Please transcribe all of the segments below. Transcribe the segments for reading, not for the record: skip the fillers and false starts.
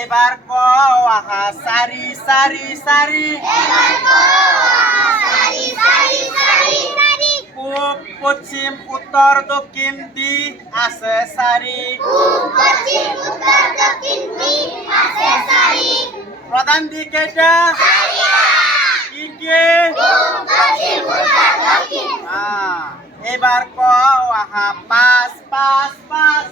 এবার কও আহা সারি সারি সারি পূব পশ্চিম উত্তর দক্ষিণ দিক আছে সারি প্রধান দিক এটা কি কি এবার কও আহা পাঁচ পাঁচ পাঁচ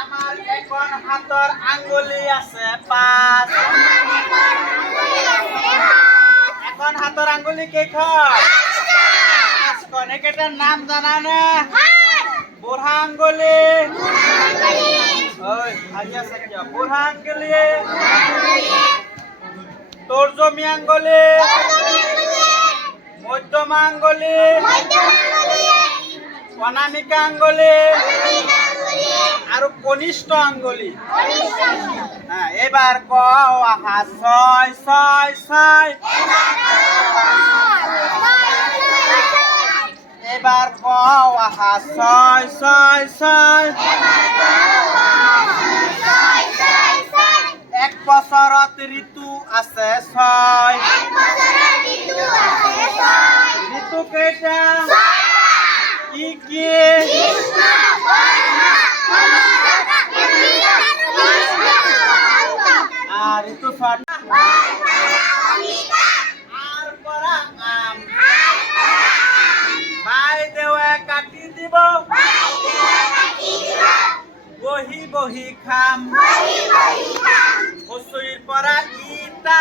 আমার এখন হাতর আঙ্গুলি আছে পাঁচ এখন হাতর আঙ্গুলি কেখন পাঁচখন এটার নাম জানা না বুড়া আঙ্গুলি ওই আগে আছে কি বুড়া আঙ্গুলি তর্জনী আঙ্গুলি মধ্যমা আঙ্গুলি অনামিকা আঙ্গুলি আর কনিষ্ঠ আঙ্গুলি হ্যাঁ এবার কও আহা ছয় ছয় ছয় এবার কও আহা ছয় ছয় ছয় এক বছৰত ঋতু আছে ছয় ঋতু কেইটা কি কি আর ঋতু ছয় আর পরা আম ভাই দেওয়া কাটি দিব বহি বহি খাম হচুৰিৰ পৰা ইটা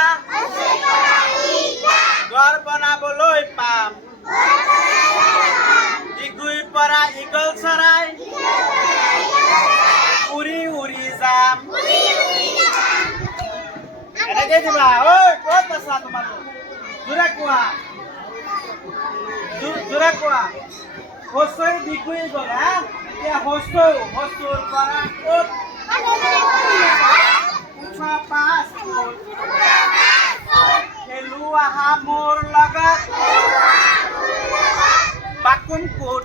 ঘৰ বনাবলৈ পাম ডিগুইৰ পৰা ইগল চৰাই উৰি উৰি যাম এনেকে দিবা ঐ ক'ত আছা তোমালোক জোৰে কোৱা জোৰে কোৱা হচুৰি ডিগুই গ'ল হা এতিয়া হচুৰ পৰা ক'ত পাঁচ খেলো আহা মোৰ লগত বাকুন কোট